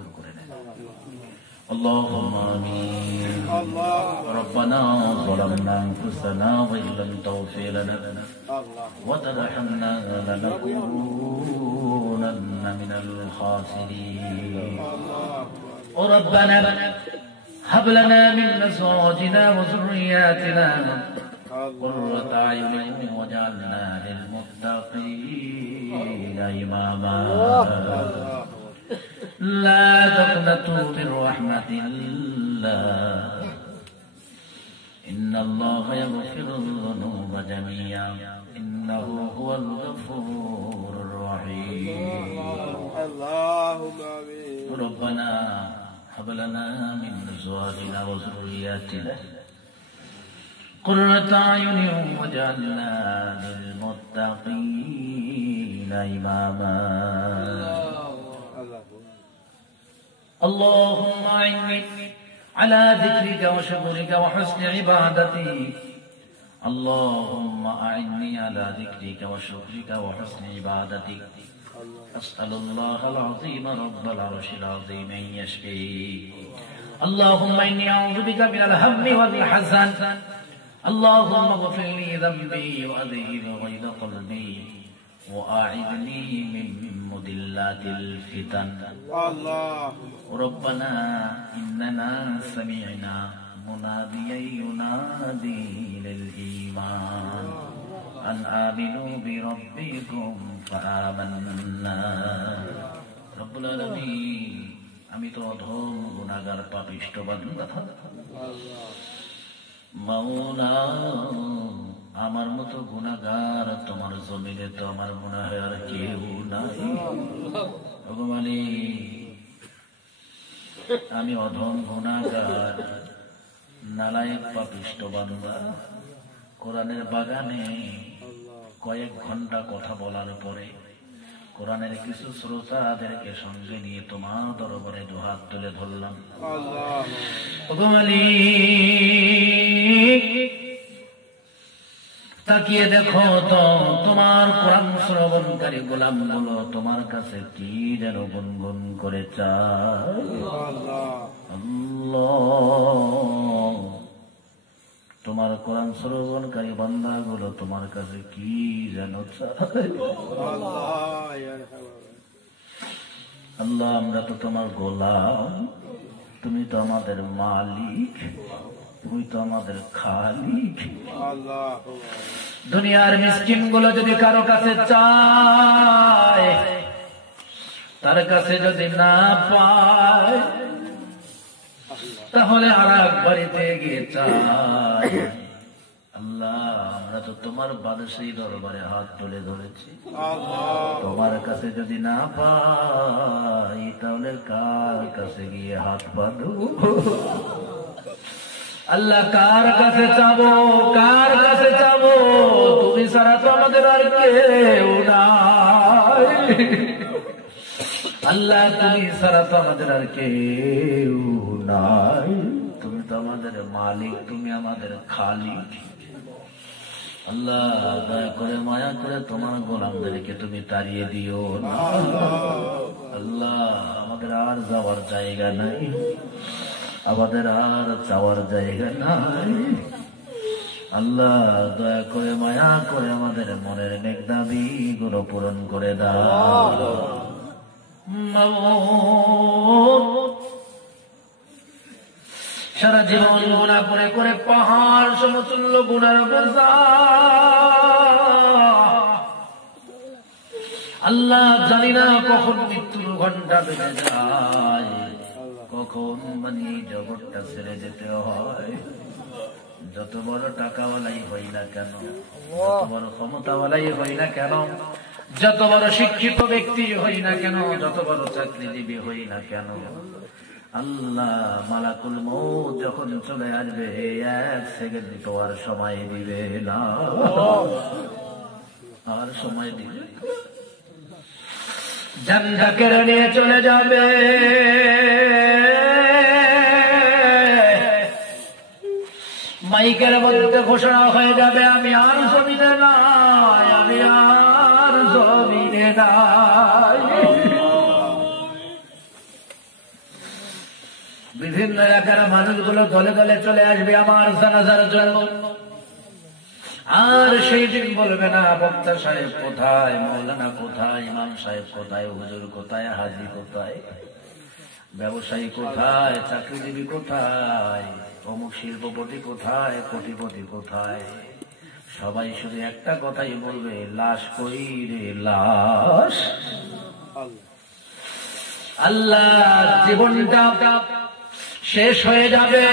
মঞ্জুর করে নেন। اللهم آمين. ربنا ظلمنا أنفسنا وإن لم تغفر لنا وترحمنا لنكونن من الخاسرين. ربنا هب لنا من أزواجنا وذرياتنا قرة أعين واجعلنا للمتقين إماما. لا تقنطوا من رحمة الله إن الله يغفر الذنوب جميعا إنه هو الغفور الرحيم. اللهم آمين. ربنا هب لنا من أزواجنا وذرياتنا قرة أعين واجعلنا للمتقين إماما. اللهم أعني على ذكرك وشكرك وحسن عبادتك. اللهم أعني على ذكرك وشكرك وحسن عبادتك. أسأل الله العظيم رب العرش العظيم أن يشفيك. اللهم إني أعوذ بك من الهم والحزن. اللهم اغفر لي ذنبي وأذهب غيظ قلبي وأعذني من مضلات الفتن. الله. ربنا إننا سمعنا مناديا ينادي للإيمان أن آمنوا بربكم فآمنا. رب العالمين আমি তো অধম গুনাহগার পাপিষ্ঠ বান্দা মাওলা, আমার মতো গুনাহগার তোমার জমিনে তো আমার মনে হয় আর কেউ নাই। ভগবানী আমি অধম গুনাহগার নালায়েক পাপিষ্ঠ বান্দা। কোরআনের বাগানে কয়েক ঘন্টা কথা বলার পরে কোরআনের কিছু শ্রোতাদেরকে সঙ্গে নিয়ে তোমার দরবারে দুহাত তুলে ধরলাম। ভগবানী তাকিয়ে দেখো তো তোমার কোরআন শ্রবণকারী গোলামগুলো তোমার কাছে কি যেন গুনগুন করে চায়। আল্লাহ, তোমার কোরআন শ্রবণকারী বান্দাগুলো তোমার কাছে কি যেন চায়। আল্লাহ, আমরা তো তোমার গোলাম, তুমি তো আমাদের মালিক, তুমি তো আমাদের খালিক। দুনিয়ার মিসকিন গুলো যদি কারো কাছে চায়, তার কাছে যদি না পায়, তাহলে আর এক বাড়িতে গিয়ে চায়। আল্লাহ, আমরা তো তোমার বাদশাহী দরবারে হাত তুলে ধরেছি, তোমার কাছে যদি না পাই তাহলে কার কাছে গিয়ে হাত বাঁধব? আল্লাহ, কার কাছে চাবো, কার কাছে চাবো? তুমি ছাড়া তো আমাদের আর কেউ নাই। আল্লাহ, তুমি ছাড়া তো আমাদের আর কেউ নাই। তুমি তো আমাদের মালিক, তুমি আমাদের খালিক। আল্লাহ, দয়া করে মায়া করে তোমার গোলামদেরকে তুমি তাড়িয়ে দিও না। আল্লাহ, আমাদের আর যাওয়ার জায়গা নাই, আমাদের আর চাওয়ার জায়গা নাই। আল্লাহ, দয়া করে মায়া করে আমাদের মনের নেক দাবি গুলো পূরণ করে দাও। সারা জীবন গুনাহ করে করে পাহাড় সমতুল্য গুনার বোঝা। আল্লাহ, জানি না কখন মৃত্যুর ঘন্টা বেজে যায়, কখন মানে জগৎটা ছেড়ে যেতে হয়। যত বড় টাকাওয়ালাই হই না কেন, যত বড় ক্ষমতাওয়ালাই হই না কেন, যত বড় শিক্ষিত ব্যক্তি হই না কেন, যত বড় চাকরিজীবী হই না কেন, আল্লাহ মালাকুল মউত যখন চলে আসবে এক সেকেন্ড তো আর সময় দিবে না, আর সময় দিবে। জানটা কেড়ে নিয়ে চলে যাবে। মাইকের মধ্যে ঘোষণা হয়ে যাবে, আমি আর জমিনে নাই, আমি আর জমিনে নাই। বিভিন্ন এলাকার মানুষগুলো দলে দলে চলে আসবে আমার জানাজার জন্য। আর সেই দিন বলবে না বক্তা সাহেব কোথায়, মৌলানা কোথায়, ইমাম সাহেব কোথায়, হুজুর কোথায়, হাজি কোথায়, ব্যবসায়ী কোথায়, চাকরিজীবী কোথায়, অমুক শিল্পপতি কোথায়, কোটিপতি কোথায়। সবাই শুধু একটা কথাই বলবে, লাশ কই রে লাশ। আল্লাহ জীবনটা শেষ হয়ে যাবে,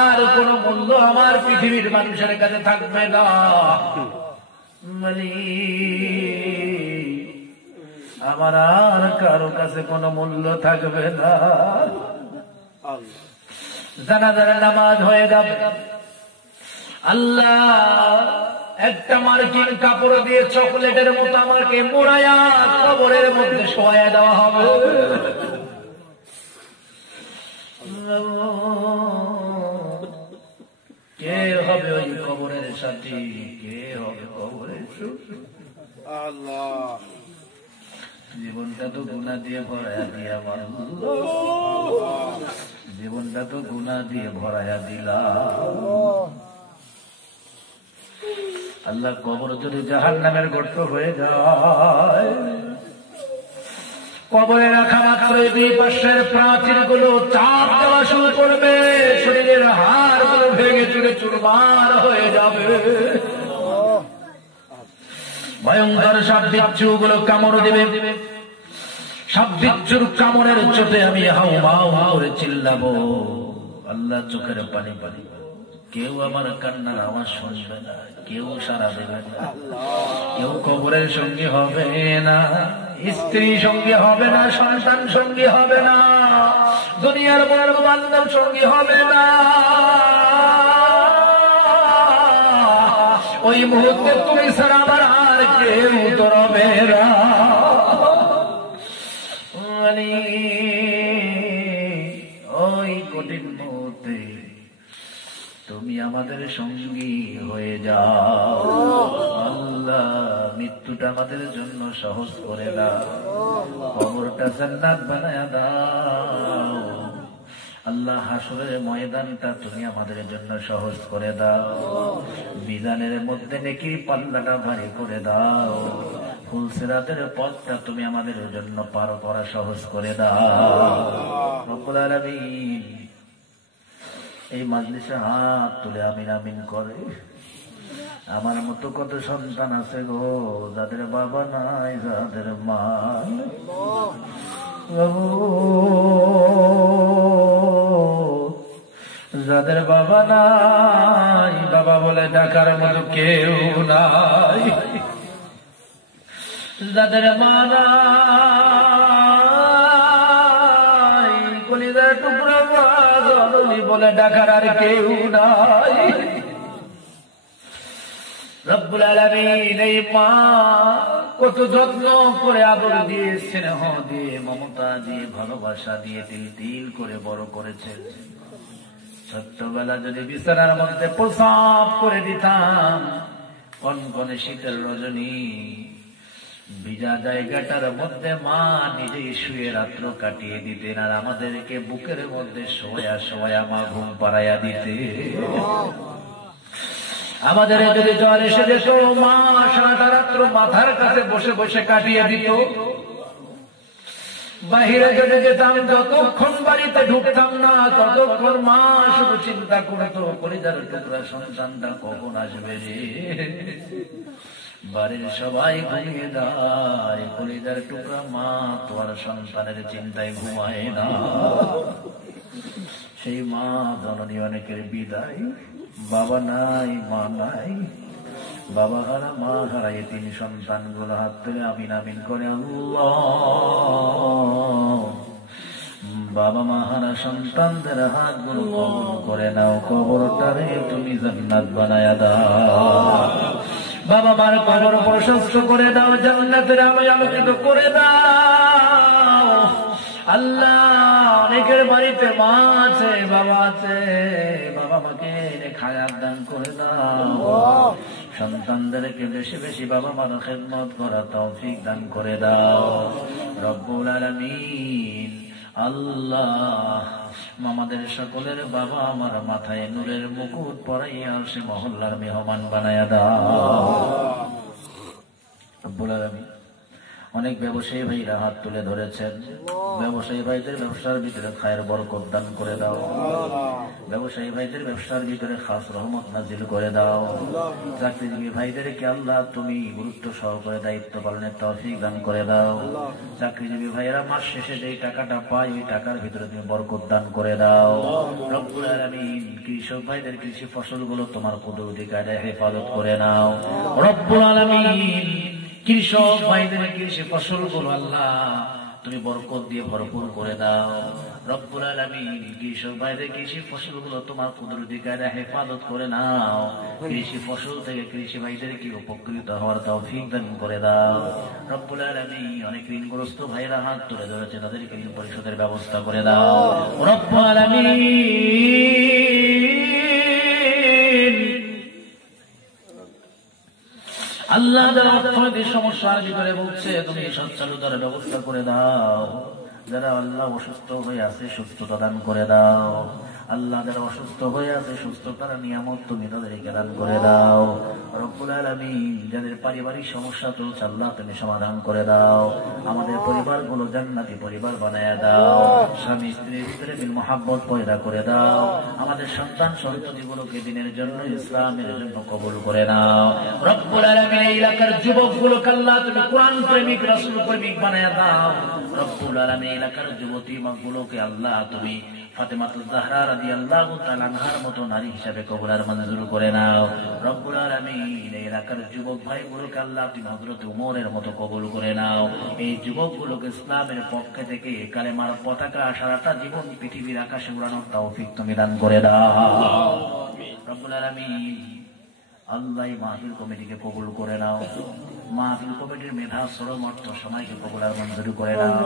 আর কোন মূল্য আমার পৃথিবীর মানুষের কাছে থাকবে না। আমার আর কারো কাছে কোনো মূল্য থাকবে না। জানাজার নামাজ হয়ে যাবে, আল্লাহ একটা মার্কিন কাপড় দিয়ে চকলেটের মতো আমাকে মোড়ায়া কবরের মধ্যে শোয়া দেওয়া হবে। কে হবে ওই কবরের সাথী, কে হবে কবরের সুখী? আল্লাহ জীবনটা তো গুনাহ দিয়ে ভরায়া দিয়ে আমার, জীবনটা তো গুনাহ দিয়ে ভরায়া দিলাম। আল্লাহ কবর যদি জাহান্নামের গর্ত হয়ে যায়, কবরে রাখা মাত্র দুই পাশের প্রাচীর গুলো চাপ দেওয়া শুরু করবে, শরীরের হাড় গুলো ভেঙে চুরে চুরমার হয়ে যাবে। ভয়ঙ্কর সব বিচ্ছু গুলো কামড় দেবে, সব বিচ্ছুর কামড়ের চোটে আমি হাউ মাউ করে চিল্লাবো। আল্লাহ চোখের পানি পানি, কেউ আমার কান্নার আওয়াজ শুনবে না, কেউ সাড়া দেবে না, কেউ কবরের সঙ্গী হবে না, স্ত্রী সঙ্গী হবে না, সন্তান সঙ্গী হবে না, দুনিয়ার বড় বান্ধব সঙ্গী হবে না। ওই মুহূর্তে তুমি ছাড়া আমার আর কেউ তো রবে না। ওই কঠিন মুহূর্তে তুমি আমাদের সঙ্গী হয়ে যাও। আল্লাহ মৃত্যুটা আমাদের জন্য সহজ করে দাও, কবরটা জান্নাত বানায়া দাও। আল্লাহ হাসরের ময়দানটা তুমি আমাদের জন্য সহজ করে দাও, মিজানের মধ্যে নেকি পাল্লাটা ভারী করে দাও, ফুলসিরাতের পথটা তুমি আমাদের জন্য পার করা সহজ করে দাও। রব্বুল আলামিন এই মাজলিসে হাত তুলে আমিন আমিন করে। আমার মতো কত সন্তান আছে গো, যাদের বাবা নাই, যাদের মা নাই, যাদের বাবা নাই, বাবা বলে ডাকার মতো কেউ নাই, যাদের মা নাই, কলিজার টুকরা জননী বলে ডাকার আর কেউ নাই। রব্বুল আলামিন এই মা কত যত্ন করে আদর দিয়ে, স্নেহ দিয়ে, মমতা দিয়ে, ভালোবাসা দিয়ে তিল তিল করে বড় করেছেন। ছোট্টবেলা যদি বিছানার মধ্যে প্রসাব করে দিতাম, কনকনে শীতের রজনী ভিজা জায়গাটার মধ্যে মা নিজেই শুয়ে রাত্র কাটিয়ে দিতেন, আর আমাদেরকে বুকের মধ্যে শোয়া শোয়া মা ঘুম পাড়াইয়া দিতে। আমাদের যদি জ্বর এসে যেত, মা সারাটা রাত্র মাথার কাছে বসে বসে কাটিয়ে দিত। বাহিরে যদি যেতাম, যতক্ষণ বাড়িতে ঢুকতাম না ততক্ষণ মা শুধু চিন্তা করতো, কলিজার টুকরা সন্তানটা কখন আসবে রে। বাড়ির সবাই ঘুমিয়ে যায়, কলিজার টুকরা মা তোমার সন্তানের চিন্তায় ঘুমায় না। সেই মা জননী অনেকের বিদায়, বাবা নাই, মা নাই, বাবা হারা মা হারা এই তিন সন্তান গুলো হাত তুলে আমিন আমিন করে। আল্লাহ বাবা মা হারা সন্তানদের হাত গুলো কবুল করে নাও, কবরটারে তুমি জান্নাত বানায়া দাও। বাবা মার কবর প্রশস্ত করে দাও, জান্নাতের আলোকিত করে দাও। আল্লাহ অনেকের বাড়িতে মা আছে, বাবা আছে, বাবা মাকে খায়াত দান করে দাও। সন্তানদেরকে বেশি বেশি বাবা মার খেদমত করা তৌফিক দান করে দাও। রব্বুল আলামিন আল্লাহ আমাদের সকলের বাবা আমার মাথায় নূরের মুকুট পরাইয়া সে মহল্লার মেহমান বানায়া দাও। রব্বুল আলামিন অনেক ব্যবসায়ী ভাইরা হাত তুলে ধরেছেন, ব্যবসায়ী ভাইদের ব্যবসার ভিতরে খায়ের বরকত দান করে দাও, ব্যবসায়ী ভাইদের ব্যবসার ভিতরে খাস রহমত নাজিল করে দাও। চাকরিজীবী ভাইদেরকে আল্লাহ তুমি গুরুত্ব সহকারে দায়িত্ব পালনের তৌফিক দান করে দাও। চাকরিজীবী ভাইয়েরা মাস শেষে যেই টাকাটা পায় ওই টাকার ভিতরে তুমি বরকত দান করে দাও। রব্বুল আলামিন কৃষক ভাইদের কৃষি ফসলগুলো তোমার কুদরতি কায়দায় হেফাজত করে নাও। রব্বুল আলামিন কৃষক ভাইদের কৃষি ফসলগুলো আল্লাহ তুমি বরকত দিয়ে ভরপুর করে দাও। রব্বুল আলামিন কৃষক ভাইদের কৃষি ফসলগুলো তোমার কুদরতি কায়দায় হেফাজত করে নাও। কৃষি ফসল থেকে কৃষি ভাইদের কি উপকৃত হওয়ার তৌফিক দান করে দাও। রব্বুল আলামিন অনেক ঋণগ্রস্ত ভাইরা হাত তুলে ধরেছে, তাদেরকে ঋণ পরিশোধের ব্যবস্থা করে দাও। রব্বুল আলামিন আল্লাহ যারা অর্থনৈতিক সমস্যার ভিতরে বলছে তুমি সচ্ছলতার ব্যবস্থা করে দাও। যারা আল্লাহ অসুস্থ হয়ে আছে সুস্থতা দান করে দাও। আল্লাহ যারা অসুস্থ হয়ে আছে সুস্থতার নিয়ামত তুমি তাদেরকে দান করে দাও। রব্বুল আলামিন যাদের পারিবারিক সমস্যা চলছে আল্লাহ তুমি সমাধান করে দাও। আমাদের পরিবারগুলো জান্নাতি পরিবার বানায়া দাও। স্বামী স্ত্রীর ভিতরে বিল মহাব্বত পয়দা করে দাও। আমাদের সন্তান সন্ততিগুলোকে দিনের জন্য ইসলামের জন্য কবুল করে নাও। রব্বুল আলামিন এই এলাকার যুবকগুলোকে আল্লাহ তুমি কোরআন প্রেমিক রাসূল প্রেমিক বানায়া দাও। রব্বুল আলামিন এলাকার যুবতী মাগুলোকে আল্লাহ তুমি ফাতেমাতুজ জাহরা রাদিয়াল্লাহু তাআলা আনহার মতো নারী হিসেবে কবুল আর মঞ্জুর করে নাও। রব্বুল আলামিন এই এলাকার যুবক ভাইগুলোকে আল্লাহ তুমি হযরত ওমরের মতো কবুল করে নাও। এই যুবকগুলোকে ইসলামের পক্ষে থেকে কালেমার পতাকা সারাটা জীবন পৃথিবীর আকাশে উড়ানোর তৌফিক তুমি দান করে দাও। রব্বুল আলামিন আল্লাহ মাহফিল কমিটিকে কবুল করে নাও। মাহফিল কমিটির মেধা শ্রম অর্থ সময়কে কবুল আর মঞ্জুর করে নাও।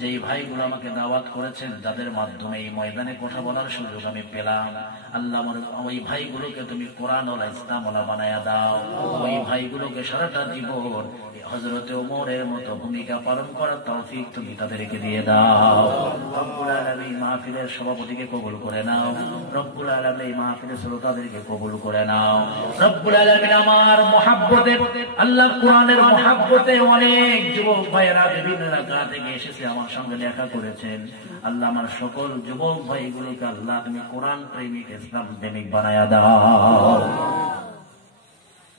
যেই ভাইগুলো আমাকে দাওয়াত করেছেন, যাদের মাধ্যমে এই ময়দানে কথা বলার সুযোগ আমি পেলাম, আল্লাহ আমার ওই ভাইগুলোকে তুমি কোরআন ওয়ালা ইসলাম ওয়ালা বানায়া দাও। ওই ভাইগুলোকে সারাটা জীবন হযরতে ওমরের মতো ভূমিকা পালন করার তৌফিক তুমি তাদেরকে দিয়ে দাও। রব্বুল আলামিন মাহফিলের সভাপতিকে কবুল করে নাও। রব্বুল আলামিন মাহফিলের শ্রোতাদেরকে কবুল করে নাও। রব্বুল আলামিন আমার মহব্বতে আল্লাহ কোরআনের মহব্বতে অনেক যুবক ভাইয়েরা বিভিন্ন এলাকা থেকে এসেছে আমার সঙ্গে দেখা করেছেন। আল্লাহ আমার সকল যুবক ভাইগুলোকে আল্লাহ তুমি কোরআন প্রেমিক ইসলাম প্রেমিক বানায়া দাও।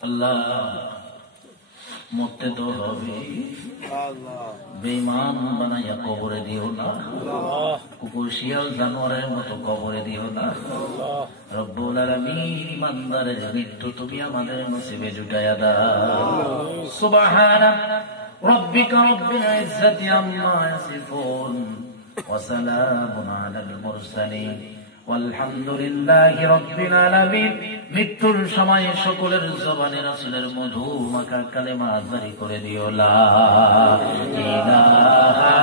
আল্লাহ মরতে তো হবে, বেঈমান বানাইয়া কবরে দিও না। কুকুর শিয়াল জানোয়ারের মতো কবরে দিও না। রব্বুল আলামিন ইমানদারের মৃত্যু তুমি আমাদের নসিবে জুটায়া দাও। সুবহানা রাব্বিকা রাব্বিল ইজ্জাতি আম্মা ইয়াসিফুন ওয়া সালামুন আলাল মুরসালিন আলহামদুলিল্লাহি রাব্বিল আলামিন। মৃত্যুর সময় সকলের জবানে রাসূলের মধু মাখা কালেমা জারি করে দিও লা ইলাহা